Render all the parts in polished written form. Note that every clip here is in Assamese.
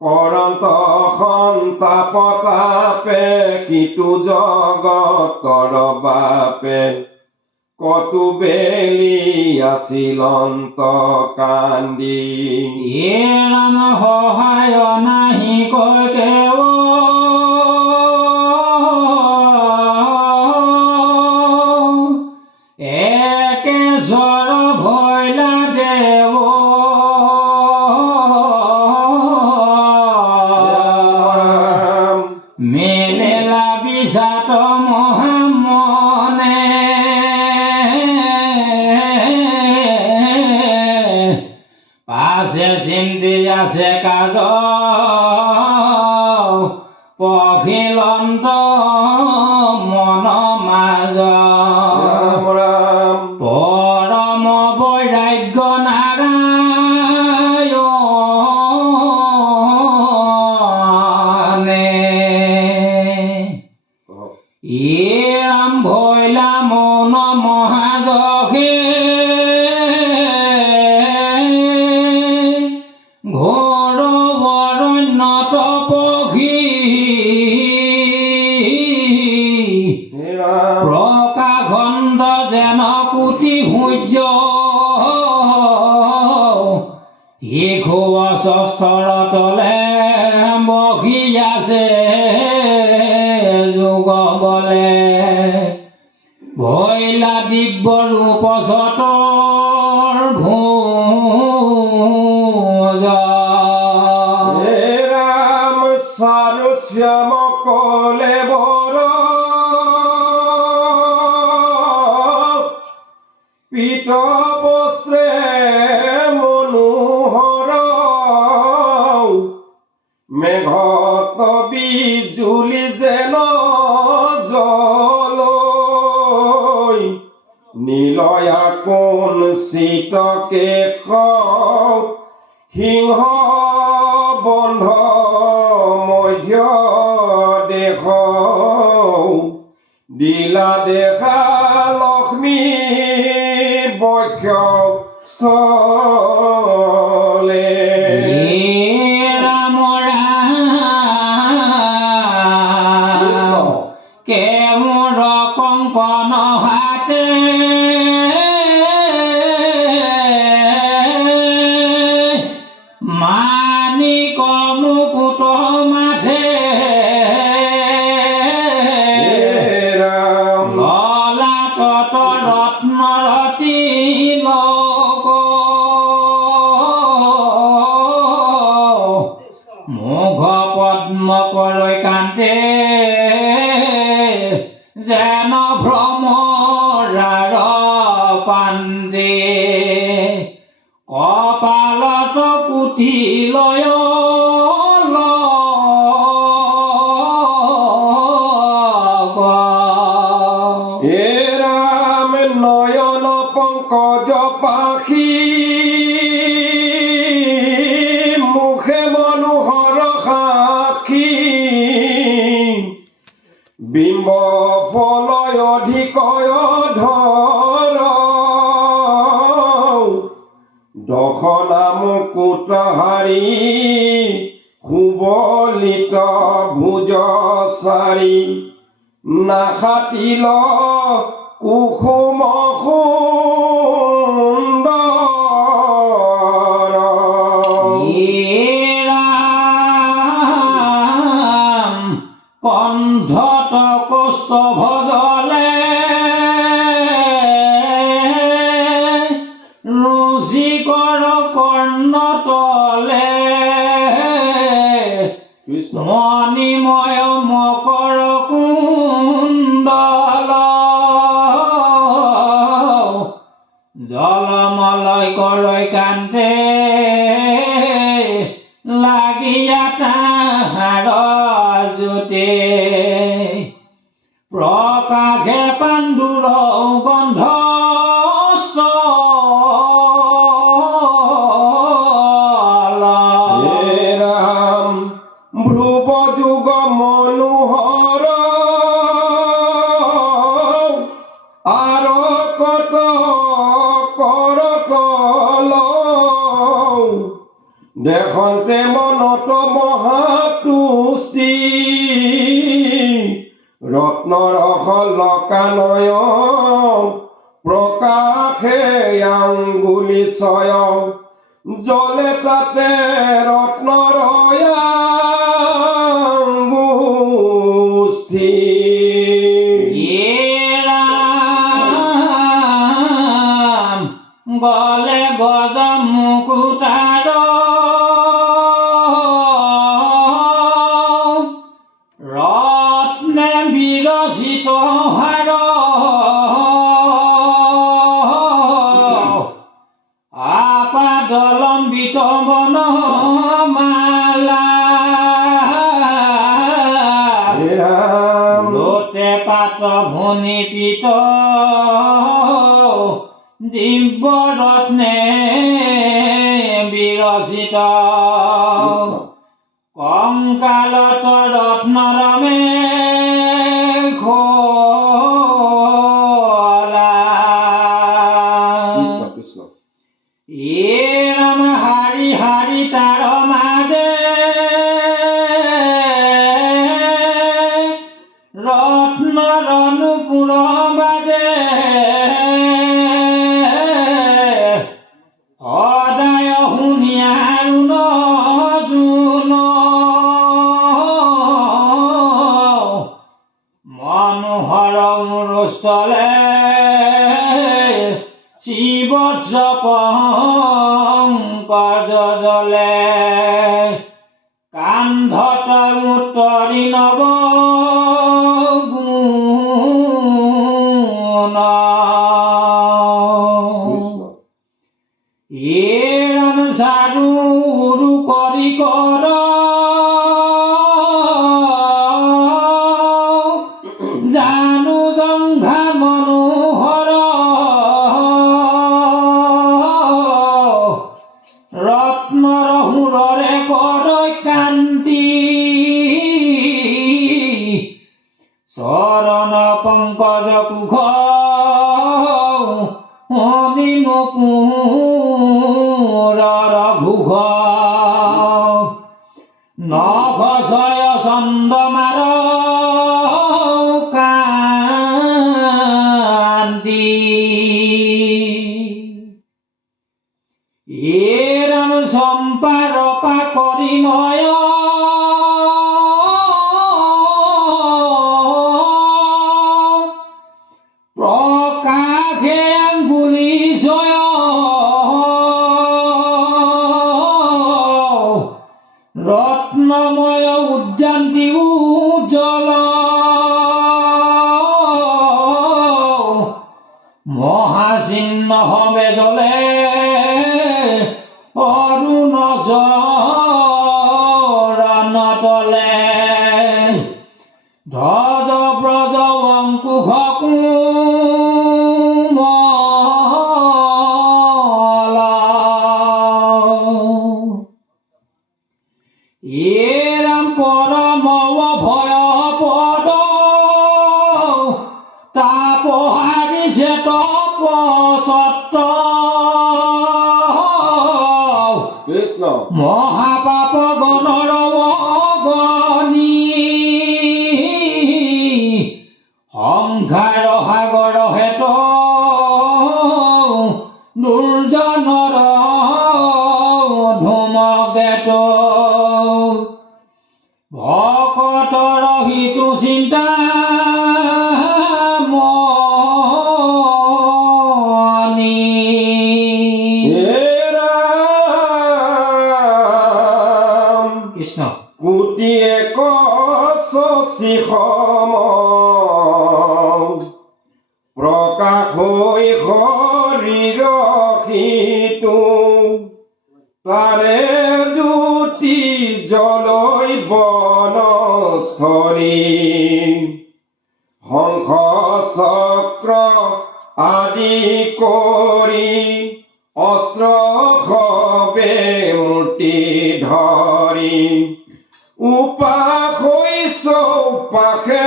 অনন্ত সন্তাপতাপে সিটো জগতৰ বাপে কতো বেলি আছিল অন্ত কান্দি ৰাম সহায় নাহি কৈ কেৱ একে জ্বৰ ভৈলা দেৱ মেলেলা বিষাত মনে পাছে চিন্তি আছে কাজ পখিলন্ত মন মাজ পৰম বৈৰাগ্য নাৰায়ণে ৰাম ভৈলা মৌন মহাযশে ঘোৰ বৰণ্য তপসী প্ৰকাশণ্ড যেন কোটি সূৰ্য শিশু অস্ত্ৰৰ তলে বহি আছে যোগ বলে ভৈলা দিব্য ৰূপ চতৰ ভোজ ৰাম চাৰু শ্যাম কলে বৰ পীত বস্ত্ৰে মনোহৰ মেঘত বিজুলি যেন জলৈ নীলয়া কোন চিতকেশ সিংহ বন্ধ মধ্য দেশ দিলা দেখা লক্ষ্মী বক্ষ স্থলে ৰাম ৰাম কেমূৰ কংকন হাতে মানিক মুকুট মাথে ললাটত ৰত্নৰতি লক মুখ পদ্ম কলৈ কান্তে যেন ভ্ৰমৰাৰ পাণ্ডে কপালত পুথি লয় ৰাম নয়ন পংকজ পাখি মুখে মনোহৰ সাক্ষী বিম্ব ফলয় অধিকয় ধৰ দশনা মুকুট হাৰি সুবলিত ভুজ চাৰি নাখাতিল কুসুম সুন্দৰ ৰাম কণ্ঠত কষ্ট ভজলে ৰুচিকৰ কৰ্ণতলে মণিময় মকৰ কুণ্ডল জলমলয় কৰৈ কান্তে লাগিয়া তাহাৰ জ্যোতি প্ৰকাশে পাণ্ডুৰ গন্ধ ৰাম ধ্ৰুৱ দেখন্তে মনত মহাতুষ্টি ৰত্নৰ সলকানয় প্ৰকাশে আঙ্গুলি ছয় জলে তাতে ৰত্নৰ আঙ্গুষ্ঠি ৰাম গলে গজ মুকুতাৰ ৰত্নে বিৰচিত হাৰ আপাদলম্বিত বনমালা লোতে পাত ভনিপিত দিব্য ৰত্নে বিৰচিত কংকালত ৰত্নৰমে খোলা এ ৰাম হাৰি হাৰি তাৰ মাজে ৰত্নৰ নুপুৰ বাজে সদায় শুনিয়াৰো নজুন মনোহৰ মুৰুস্থলে শিবৎস পংকজ জলে কান্ধত উত্তৰি নৱ গুণ এ ৰাম চাৰু কৰি কৰ জানু জংঘা মনোহৰ ৰত্নৰ সুৰৰে কৰ কান্তি চৰণ পংকজ কুশ শনি নুপুৰৰ ঘোষ নভ জয় চন্দ্ৰমাৰ কান্তি এ ৰাম চম্পাৰ পাকৰি নয় প্ৰকাশে আঙ্গুলি ছয় ৰত্নময় উজ্জান্তি উজ্জ্বল মহাচিহ্ন হবে জলে অৰুণ চৰণ তলে ধ্বজ ব্ৰজ অঙ্কুশ কোমল এ ৰাম পৰম ভয় পদ তাপহাৰিছে তপসত্ৰ কৃষ্ণ মহাপাপ গণৰ অগণি সংসাৰ সাগৰ হেত দুৰ্জনৰ ধূমকেত ভকতৰ হিতু চিন্তা মনি কৃষ্ণ কোটি এক শশী সম প্ৰকাশ হৈ শৰীৰ সিটো তাৰে জ্যোতি জলৈ বনস্থলী শংখ চক্ৰ আদি কৰি অস্ত্ৰ খবে মূৰ্তি ধৰি উপাস হৈ চৌপাশে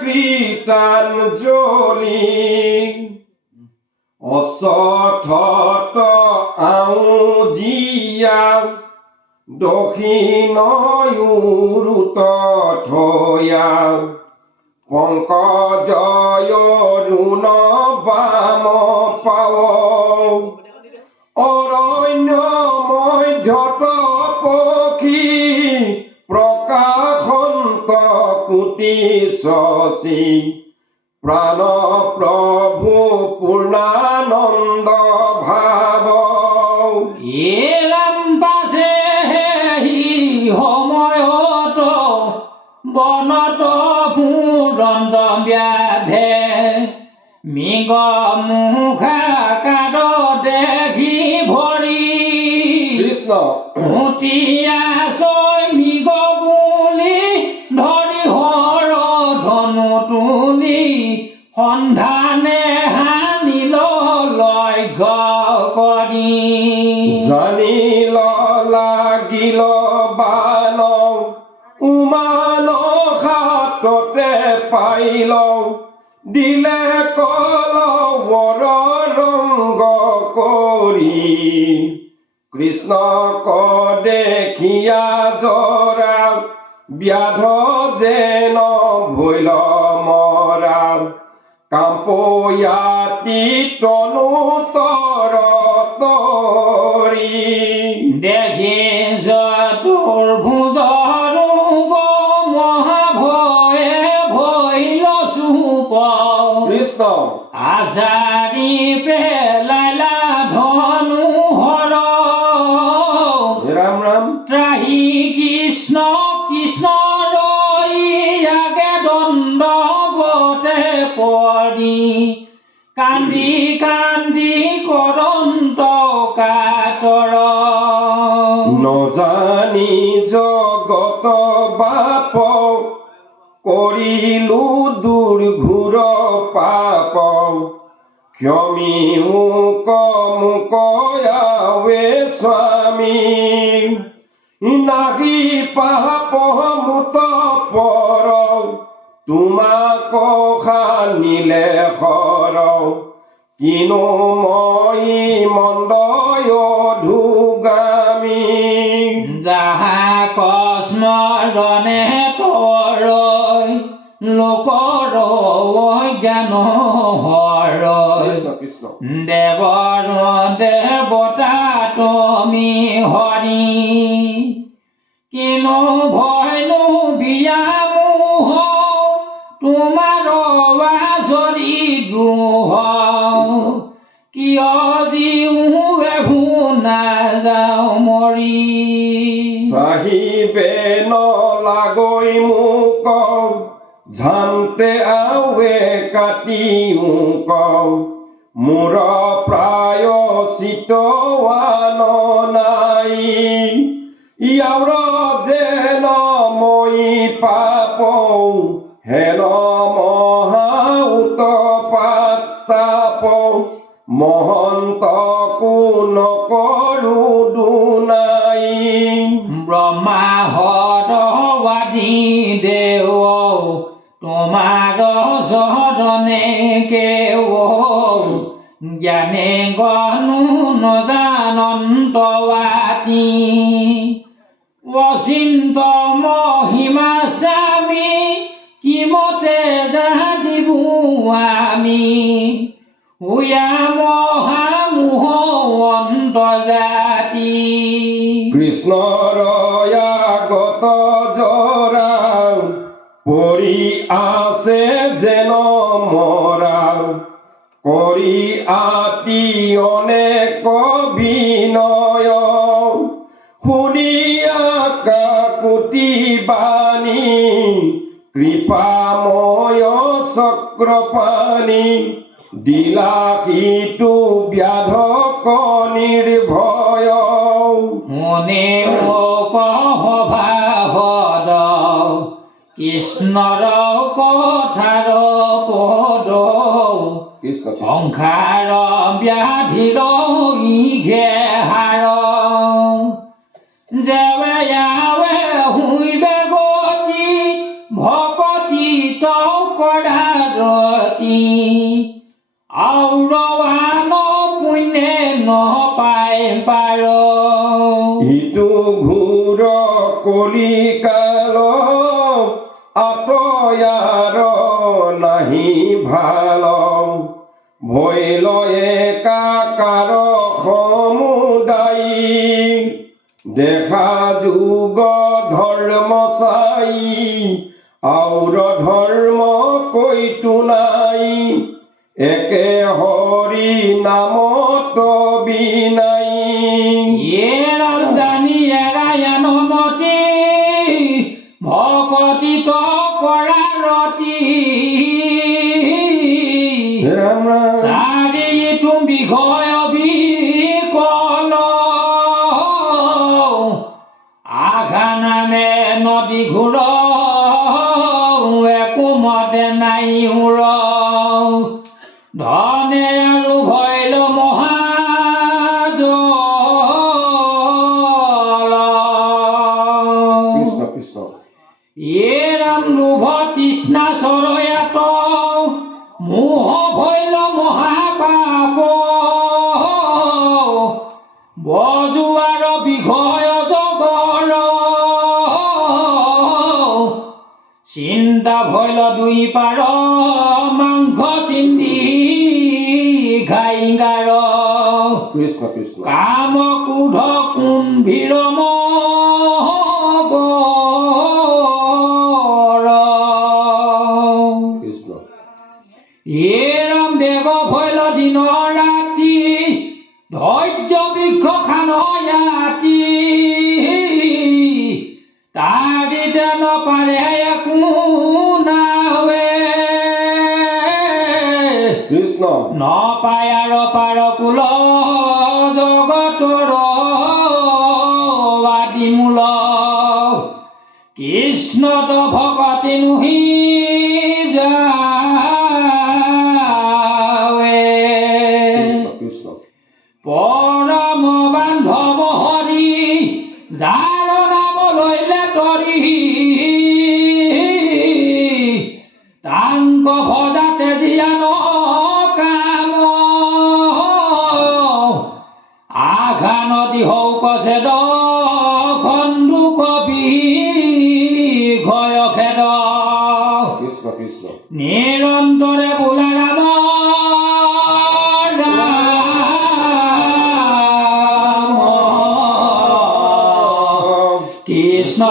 কীৰ্তনজলি অচথত আউজিয়া দক্ষিণয়ুৰুত থয়া পংকজয় ৰুণ বাম পাৱ অৰণ্য মধ্যত পক্ষী প্ৰকাশন্ত কুটি শশী প্ৰাণ প্ৰভু পূৰ্ণানন্দ ভাৱ এৰাম পাছে হি সময়ত বনত ফুৰন্ত ব্যাধে মৃগ মুখা কাদ দেখি ভৰি কৃষ্ণ উঠিয়া ছয় মৃগ বুলি ধৰি হৰ ধনু তুলি সন্ধানে হানিল লক্ষ্য কৰি জানিল লাগিল বান উমান হাততে পাইল দিলে কলবৰ ৰংগ কৰি কৃষ্ণক দেখিয়া জৰা ব্যাধ যেন ভৈল মৰা কাম্পয়াতি তনু তৰ তৰি দেখি তোৰ ভুজৰো মহাভয়ে ভৈল চুপ কৃষ্ণ আজাৰি পেলাইলা ধনু হৰ ৰাম ৰাম ত্ৰাহি কৃষ্ণ কৃষ্ণ ৰৈয়াকে দণ্ডৱতে পৰি কান্দি কান্দি কৰন্ত কাতৰ নজানি জগত বাপ কৰিলো দুৰ্ঘোৰ পাপ ক্ষমি মোক মুকয়াৱে স্বামী নাহি পাপ মুত পৰ তোমাক সানিলে হৰ কিনো মই মন্দয় ধুগামী যাহা কস্মৰণে তৰ লোকৰ জ্ঞান হৰ কৃষ্ণ কৃষ্ণ দেৱৰ দেৱতা তুমি হৰি কিনো ভয়নো বিয়া মোহ তোমাৰ আজৰি দ্ৰোহ কিয় জীৱে নাযাওঁ মৰি চাহিবে নলাগৈ মোক ঝান্তে আৱে কাটি মোক মোৰ প্ৰায় চিতৱান নাই ইয়াৰ যেন মই পাপ হেন মহা উৎপাত তাপ মহন্ত কোন কৰো দুনাই ব্ৰহ্মা হৰবাদী দেৱ তোমাৰ চৰণে কেৱ জ্ঞানে গণু নজানন্তৱাতি অচিন্ত মহিমা স্বামী কিমতে যাহা দিবু আমি হুয়া মহামোহ অন্তৰ্জাতি কৃষ্ণৰ আগত জৰা পৰি আছে যেন মৰা কৰি আতি অনেক বিনয় শুনিয়া কাকুতি বাণী কৃপাময় চক্ৰপাণী দিলাহিতু ব্যাধক নিৰ্ভয় মনে মোক সভাসদ কৃষ্ণৰ কথাৰ পদ কৃষ্ণ সংসাৰ ব্যাধিৰ ইঘেহাৰ যেৱে হুইবে গতি ভকতি কৰাৰতি আউৰৱান পুণ্যে নপাই পাৰ ইটো ঘূৰ কলিকাল আতয়াৰ নাহি ভাল ভয় লয়ে কাকাৰ সমুদায়ী দেখা যুগ ধৰ্ম চাই আউৰ ধৰ্ম কৈতো নাই একে হৰি নামত বিনাই এৰাম জানি এৰায়ান মতি ভকতিত কৰা ৰতি ৰাম ৰাম চাৰিটো বিষয় বিকল আঘা নামে নদী ঘূৰ একো মতে নাই উৰ ধনে আৰু ভৈল মহাজল কৃষ্ণ কৃষ্ণ এৰাম লোভ তৃষ্ণা চৰয়াত মোহ ভৈল মহাপাপ বজুৱাৰ বিষয় জগৰ চিন্তা ভৈল দুই পাৰ মাংস চিন্দি ঘাইগাৰ কৃষ্ণ কৃষ্ণ কাম ক্ৰোধ কুম্ভীৰ মগৰ কৃষ্ণ এৰাম বেগ ভৈল দিন ৰাতি ধৈৰ্য বৃক্ষ খানয়াতি তাৰিতে নপাৰে একো নাৱে কৃষ্ণ নপায় আৰু পাৰ কুল জগতৰ আদিমূল কৃষ্ণত ভকতি নুহি যাৱে কৃষ্ণ কৃষ্ণ পৰম বান্ধৱ হৰি যাৰ নাম লৈলে তৰি তাংক ভজাতে জিয়ান কাম আঘা নদী হৌক ছেদ খণ্ডু কবি ঘয় খেদ কৃষ্ণ কৃষ্ণ নিৰন্তৰে বোলা ৰাম কৃষ্ণ